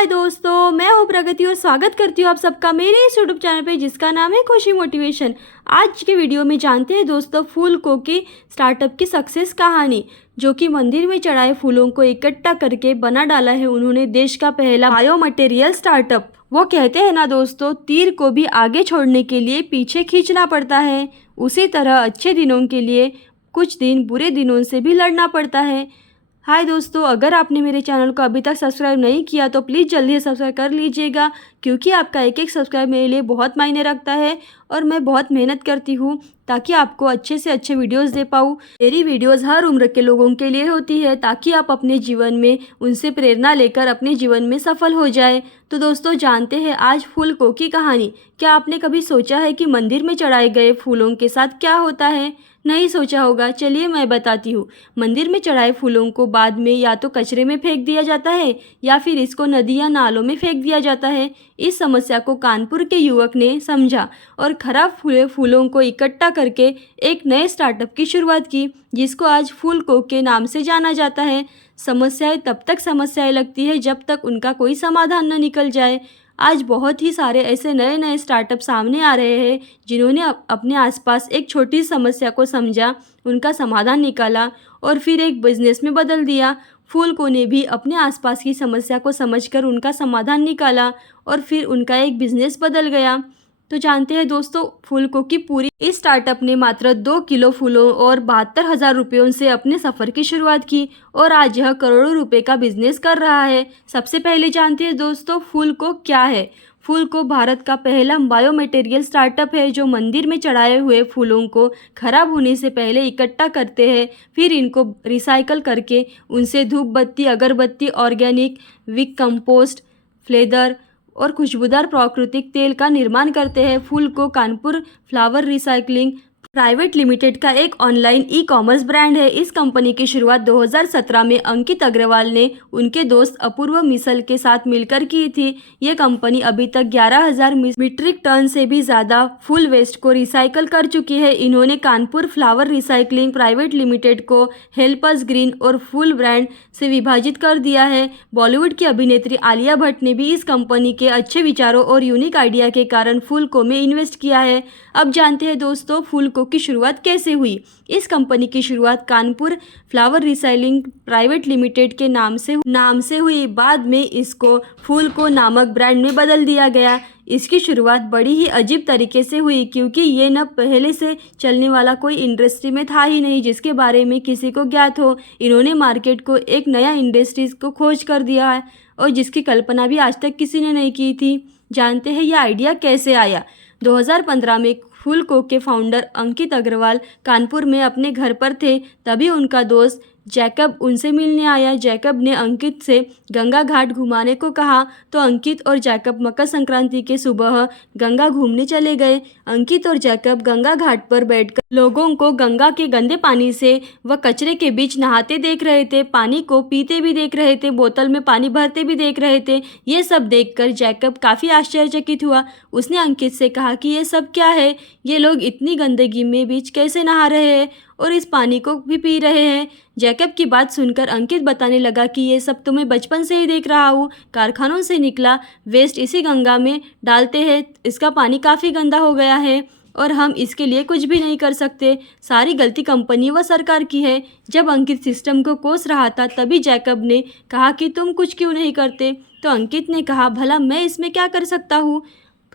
हाय दोस्तों, मैं हूँ प्रगति और स्वागत करती हूँ आप सबका मेरे इस यूट्यूब चैनल पे जिसका नाम है खुशी मोटिवेशन। आज के वीडियो में जानते हैं दोस्तों फूलको की स्टार्टअप की सक्सेस कहानी, जो कि मंदिर में चढ़ाए फूलों को इकट्ठा करके बना डाला है उन्होंने देश का पहला बायो मटेरियल स्टार्टअप। वो कहते हैं ना दोस्तों, तीर को भी आगे छोड़ने के लिए पीछे खींचना पड़ता है, उसी तरह अच्छे दिनों के लिए कुछ दिन बुरे दिनों से भी लड़ना पड़ता है। हाय दोस्तों, अगर आपने मेरे चैनल को अभी तक सब्सक्राइब नहीं किया तो प्लीज़ जल्दी से सब्सक्राइब कर लीजिएगा, क्योंकि आपका एक एक सब्सक्राइब मेरे लिए बहुत मायने रखता है और मैं बहुत मेहनत करती हूँ ताकि आपको अच्छे से अच्छे वीडियोस दे पाऊँ। मेरी वीडियोस हर उम्र के लोगों के लिए होती है ताकि आप अपने जीवन में उनसे प्रेरणा लेकर अपने जीवन में सफल हो जाए। तो दोस्तों जानते हैं आज फूलको की कहानी। क्या आपने कभी सोचा है कि मंदिर में चढ़ाए गए फूलों के साथ क्या होता है? नहीं सोचा होगा, चलिए मैं बताती हूँ। मंदिर में चढ़ाए फूलों को बाद में या तो कचरे में फेंक दिया जाता है या फिर इसको नदी या नालों में फेंक दिया जाता है। इस समस्या को कानपुर के युवक ने समझा और खराब फूलों को इकट्ठा करके एक नए स्टार्टअप की शुरुआत की, जिसको आज फूलको के नाम से जाना जाता है। समस्याएं तब तक समस्याएं लगती है जब तक उनका कोई समाधान न निकल जाए। आज बहुत ही सारे ऐसे नए नए स्टार्टअप सामने आ रहे हैं जिन्होंने अपने आसपास एक छोटी समस्या को समझा, उनका समाधान निकाला और फिर एक बिजनेस में बदल दिया। फूलको ने भी अपने आसपास की समस्या को समझकर उनका समाधान निकाला और फिर उनका एक बिजनेस बदल गया। तो जानते हैं दोस्तों, फूलको की पूरी इस स्टार्टअप ने मात्र 2 किलो फूलों और 72,000 रुपयों से अपने सफ़र की शुरुआत की और आज यह करोड़ों रुपए का बिजनेस कर रहा है। सबसे पहले जानते हैं दोस्तों फूलको क्या है। फूलको भारत का पहला बायो मटेरियल स्टार्टअप है जो मंदिर में चढ़ाए हुए फूलों को खराब होने से पहले इकट्ठा करते हैं, फिर इनको रिसाइकल करके उनसे धूप बत्ती, अगरबत्ती, ऑर्गेनिक विक कंपोस्ट, फ्लेदर और खुशबूदार प्राकृतिक तेल का निर्माण करते हैं। फूलको Kanpur flower recycling private limited का एक ऑनलाइन ई कॉमर्स ब्रांड है। इस कंपनी की शुरुआत 2017 में अंकित अग्रवाल ने उनके दोस्त अपूर्व मिसल के साथ मिलकर की थी। ये कंपनी अभी तक 11,000 मीट्रिक टन से भी ज़्यादा फूल वेस्ट को रिसाइकल कर चुकी है। इन्होंने Kanpur flower recycling private limited को हेल्पर्स ग्रीन और फूल ब्रांड से विभाजित कर दिया है। बॉलीवुड की अभिनेत्री आलिया भट्ट ने भी इस कंपनी के अच्छे विचारों और यूनिक आइडिया के कारण फूलको में इन्वेस्ट किया है। अब जानते हैं दोस्तों फूलको की शुरुआत कैसे हुई। इस कंपनी की शुरुआत Kanpur flower recycling private limited के नाम से हुई। बाद में इसको फूलको नामक ब्रांड में बदल दिया गया। इसकी शुरुआत बड़ी ही अजीब तरीके से हुई, क्योंकि ये न पहले से चलने वाला कोई इंडस्ट्री में था ही नहीं जिसके बारे में किसी को ज्ञात हो। इन्होंने मार्केट को एक नया इंडस्ट्रीज को खोज कर दिया है और जिसकी कल्पना भी आज तक किसी ने नहीं की थी। जानते हैं यह आइडिया कैसे आया। 2015 में फूलको के फाउंडर अंकित अग्रवाल कानपुर में अपने घर पर थे, तभी उनका दोस्त जैकब उनसे मिलने आया। जैकब ने अंकित से गंगा घाट घुमाने को कहा तो अंकित और जैकब मकर संक्रांति के सुबह गंगा घूमने चले गए। अंकित और जैकब गंगा घाट पर बैठकर लोगों को गंगा के गंदे पानी से व कचरे के बीच नहाते देख रहे थे, पानी को पीते भी देख रहे थे, बोतल में पानी भरते भी देख रहे थे। ये सब देखकर जैकब काफ़ी आश्चर्यचकित हुआ। उसने अंकित से कहा कि ये सब क्या है, ये लोग इतनी गंदगी में बीच कैसे नहा रहे हैं और इस पानी को भी पी रहे हैं। जैकब की बात सुनकर अंकित बताने लगा कि ये सब तो मैं बचपन से ही देख रहा हूँ, कारखानों से निकला वेस्ट इसी गंगा में डालते हैं, इसका पानी काफ़ी गंदा हो गया है और हम इसके लिए कुछ भी नहीं कर सकते। सारी गलती कंपनी व सरकार की है। जब अंकित सिस्टम को कोस रहा था तभी जैकब ने कहा कि तुम कुछ क्यों नहीं करते, तो अंकित ने कहा भला मैं इसमें क्या कर सकता हूँ।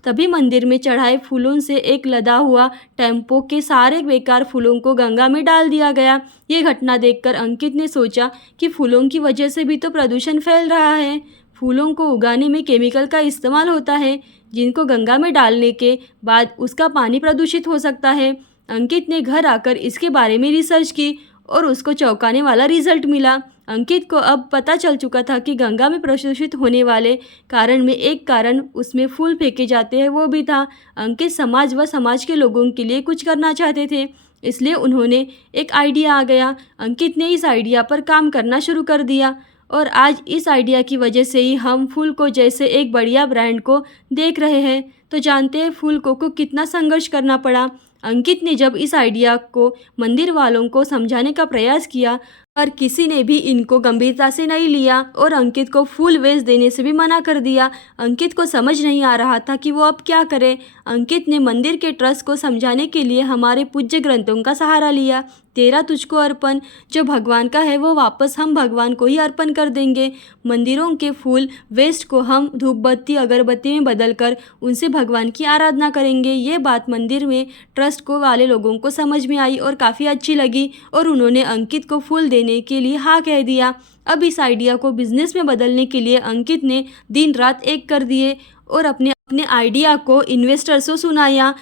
तभी मंदिर में चढ़ाए फूलों से एक लदा हुआ टेम्पो के सारे बेकार फूलों को गंगा में डाल दिया गया। ये घटना देखकर अंकित ने सोचा कि फूलों की वजह से भी तो प्रदूषण फैल रहा है। फूलों को उगाने में केमिकल का इस्तेमाल होता है जिनको गंगा में डालने के बाद उसका पानी प्रदूषित हो सकता है। अंकित ने घर आकर इसके बारे में रिसर्च की और उसको चौंकाने वाला रिजल्ट मिला। अंकित को अब पता चल चुका था कि गंगा में प्रदूषित होने वाले कारण में एक कारण उसमें फूल फेंके जाते हैं वो भी था। अंकित समाज व समाज के लोगों के लिए कुछ करना चाहते थे, इसलिए उन्होंने एक आइडिया आ गया। अंकित ने इस आइडिया पर काम करना शुरू कर दिया और आज इस आइडिया की वजह से ही हम फूलको जैसे एक बढ़िया ब्रांड को देख रहे हैं। तो जानते हैं फूलको को कितना संघर्ष करना पड़ा। अंकित ने जब इस आइडिया को मंदिर वालों को समझाने का प्रयास किया पर किसी ने भी इनको गंभीरता से नहीं लिया और अंकित को फूल वेच देने से भी मना कर दिया। अंकित को समझ नहीं आ रहा था कि वो अब क्या करे। अंकित ने मंदिर के ट्रस्ट को समझाने के लिए हमारे पूज्य ग्रंथों का सहारा लिया। तेरा तुझको अर्पण, जो भगवान का है वो वापस हम भगवान को ही अर्पण कर देंगे। मंदिरों के फूल वेस्ट को हम धूप बत्ती अगरबत्ती में बदलकर उनसे भगवान की आराधना करेंगे। ये बात मंदिर में ट्रस्ट को वाले लोगों को समझ में आई और काफ़ी अच्छी लगी और उन्होंने अंकित को फूल देने के लिए हाँ कह दिया। अब इस आइडिया को बिजनेस में बदलने के लिए अंकित ने दिन रात एक कर दिए और अपने अपने आइडिया को इन्वेस्टर्स को सुनाया।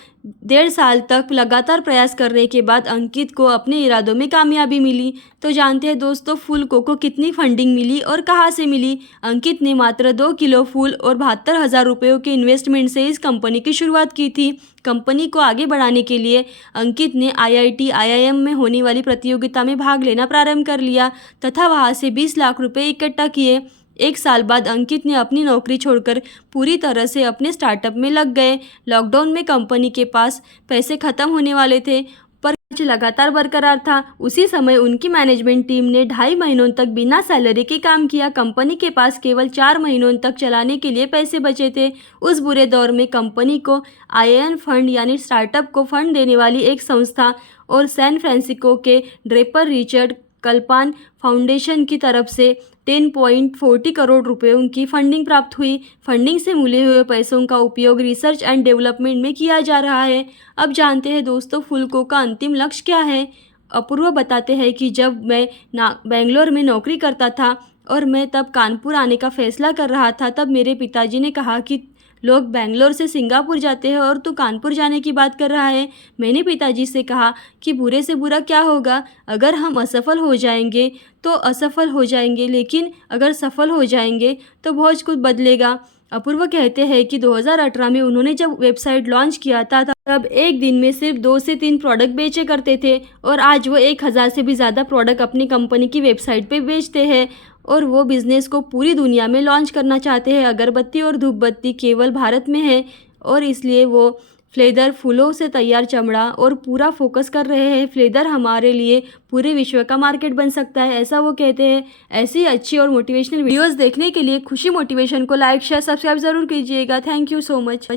1.5 साल तक लगातार प्रयास करने के बाद अंकित को अपने इरादों में कामयाबी मिली। तो जानते हैं दोस्तों फूलको को कितनी फंडिंग मिली और कहाँ से मिली। अंकित ने मात्र 2 किलो फूल और 72,000 रुपयों के इन्वेस्टमेंट से इस कंपनी की शुरुआत की थी। कंपनी को आगे बढ़ाने के लिए अंकित ने IIT IIM में होने वाली प्रतियोगिता में भाग लेना प्रारंभ कर लिया तथा वहाँ से 20 लाख रुपये इकट्ठा किए। 1 साल बाद अंकित ने अपनी नौकरी छोड़कर पूरी तरह से अपने स्टार्टअप में लग गए। लॉकडाउन में कंपनी के पास पैसे खत्म होने वाले थे पर खर्च लगातार बरकरार था। उसी समय उनकी मैनेजमेंट टीम ने 2.5 महीनों तक बिना सैलरी के काम किया। कंपनी के पास केवल 4 महीनों तक चलाने के लिए पैसे बचे थे। उस बुरे दौर में कंपनी को IIN फंड यानी स्टार्टअप को फंड देने वाली एक संस्था और सैन फ्रांसिस्को के ड्रेपर रिचर्ड कल्पान फाउंडेशन की तरफ से 10.40 करोड़ रुपयों की फंडिंग प्राप्त हुई। फंडिंग से मिले हुए पैसों का उपयोग रिसर्च एंड डेवलपमेंट में किया जा रहा है। अब जानते हैं दोस्तों फूलको का अंतिम लक्ष्य क्या है। अपूर्व बताते हैं कि जब मैं बेंगलोर में नौकरी करता था और मैं तब कानपुर आने का फैसला कर रहा था, तब मेरे पिताजी ने कहा कि लोग बेंगलोर से सिंगापुर जाते हैं और तू कानपुर जाने की बात कर रहा है। मैंने पिताजी से कहा कि बुरे से बुरा क्या होगा, अगर हम असफल हो जाएंगे तो असफल हो जाएंगे, लेकिन अगर सफल हो जाएंगे तो बहुत कुछ बदलेगा। अपूर्व कहते हैं कि 2018 में उन्होंने जब वेबसाइट लॉन्च किया था तब एक दिन में सिर्फ 2 से 3 प्रोडक्ट बेचे करते थे और आज वो 1000 से भी ज़्यादा प्रोडक्ट अपनी कंपनी की वेबसाइट पे बेचते हैं और वो बिज़नेस को पूरी दुनिया में लॉन्च करना चाहते हैं। अगरबत्ती और धूप बत्ती केवल भारत में है और इसलिए वो फ्लेदर फूलों से तैयार चमड़ा और पूरा फोकस कर रहे हैं। फ्लेदर हमारे लिए पूरे विश्व का मार्केट बन सकता है, ऐसा वो कहते हैं। ऐसी अच्छी और मोटिवेशनल वीडियोस देखने के लिए खुशी मोटिवेशन को लाइक शेयर सब्सक्राइब ज़रूर कीजिएगा। Thank you so much.